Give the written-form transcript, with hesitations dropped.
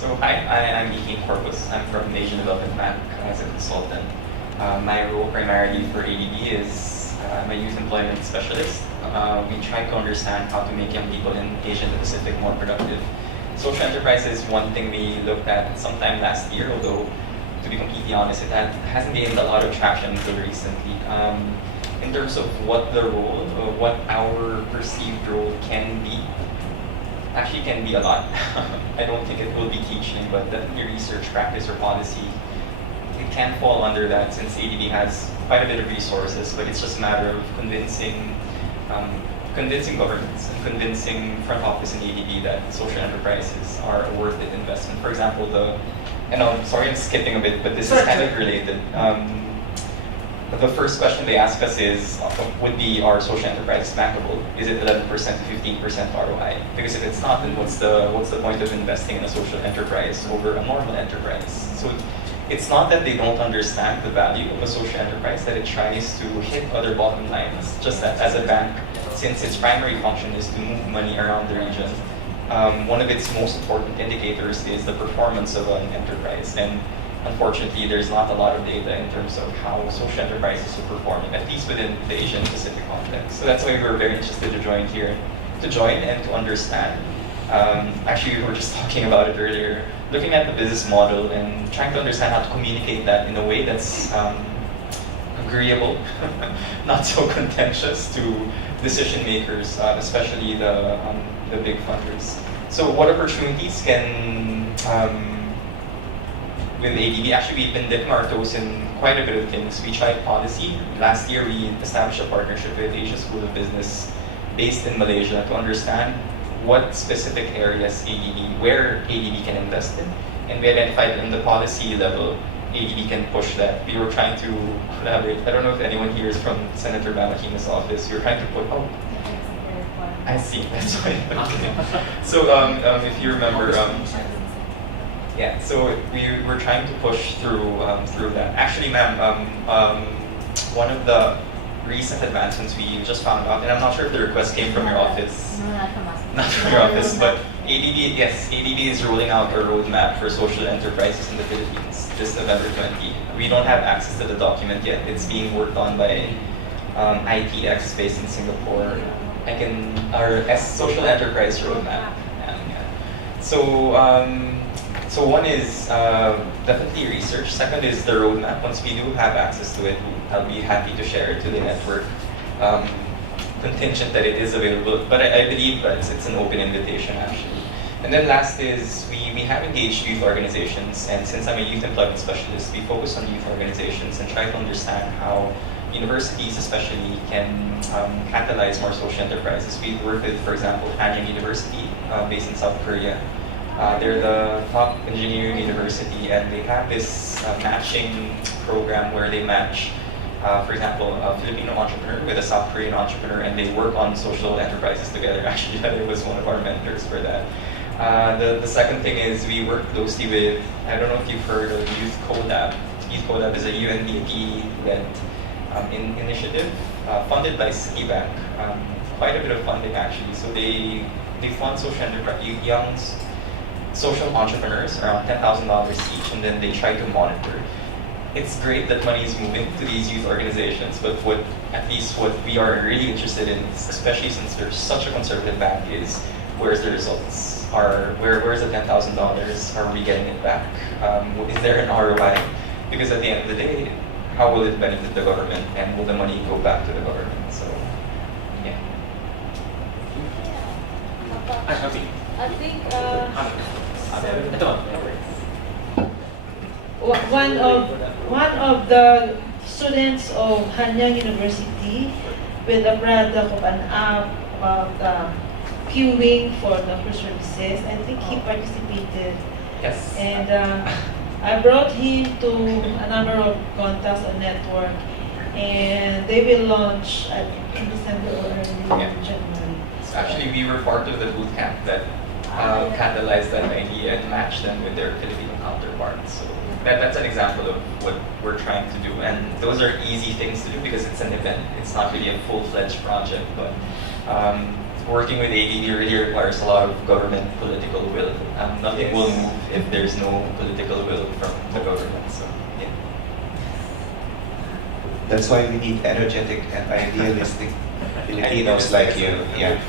So hi, I'm Ikin Corpus. I'm from Asian Development Bank as a consultant. My role primarily for ADB is I'm a youth employment specialist. We try to understand how to make young people in Asia Pacific more productive. Social enterprise is one thing we looked at sometime last year, although to be completely honest, hasn't gained a lot of traction until recently. In terms of what the role, what our perceived role can be, actually can be a lot. I don't think it will be teaching, but definitely research, practice, or policy. It can fall under that since ADB has quite a bit of resources, but it's just a matter of convincing governments and convincing front office in ADB that social enterprises are a worth it investment. For example, and I'm sorry I'm skipping a bit, but this is kind of related. The first question they ask us would be, are social enterprises bankable? Is it 11% to 15% ROI? Because if it's not, then what's the point of investing in a social enterprise over a normal enterprise? So it's not that they don't understand the value of a social enterprise, that it tries to hit other bottom lines. Just that as a bank, since its primary function is to move money around the region, one of its most important indicators is the performance of an enterprise. And unfortunately, there's not a lot of data in terms of how social enterprises are performing, at least within the Asian Pacific context. So that's why we were very interested to join and to understand. Actually, we were just talking about it earlier, looking at the business model and trying to understand how to communicate that in a way that's agreeable, not so contentious to decision makers, especially the big funders. So what opportunities can with ADB, actually we've been dipping our toes in quite a bit of things. We tried policy. Last year we established a partnership with Asia School of Business based in Malaysia to understand what specific areas where ADB can invest in. And we identified in the policy level, ADB can push that. We were trying to collaborate. I don't know if anyone here is from Senator Bamakina's office. We were trying to put, I see, that's why. Okay. So if you remember, yeah, so we were trying to push through that. Actually, ma'am, one of the recent advancements we just found out, and I'm not sure if the request came from your office. No, not from us. Not from your office, but ADB is rolling out a roadmap for social enterprises in the Philippines this November 20. We don't have access to the document yet. It's being worked on by ITX based in Singapore. Our social enterprise roadmap. So one is definitely research. Second is the roadmap. Once we do have access to it, I'll be happy to share it to the network. Contingent that it is available, but I believe that it's an open invitation actually. And then last is we have engaged youth organizations, and since I'm a youth employment specialist, we focus on youth organizations and try to understand how universities especially can catalyze more social enterprises. We work with, for example, Hanyang University based in South Korea. They're the top engineering university, and they have this matching program where they match, for example, a Filipino entrepreneur with a South Korean entrepreneur, and they work on social enterprises together. Actually, Heather was one of our mentors for that. The second thing is we work closely with, I don't know if you've heard of Youth Collab. Youth Collab is a UNDP-led initiative funded by Citibank. Quite a bit of funding actually. So they fund young social entrepreneurs around $10,000 each, and then they try to monitor. It's great that money is moving to these youth organizations, but what we are really interested in, especially since there's such a conservative bank, is where's the results? Where's the $10,000? Are we getting it back? Is there an ROI? Because at the end of the day, how will it benefit the government, and will the money go back to the government? So, yeah. I think one of the students of Hanyang University with a product of an app about queuing for doctor services. I think he participated. Yes. And I brought him to a number of contacts on network, and they will launch in December or early January. So actually, we were part of the boot camp that catalyzed that idea and matched them with their Filipino counterparts. So that's an example of what we're trying to do, and those are easy things to do because it's an event. It's not really a full-fledged project, but working with ADB really requires a lot of government political will. Nothing will move if there's no political will from the government. So, yeah. That's why we need energetic and idealistic Filipinos like you. Yeah.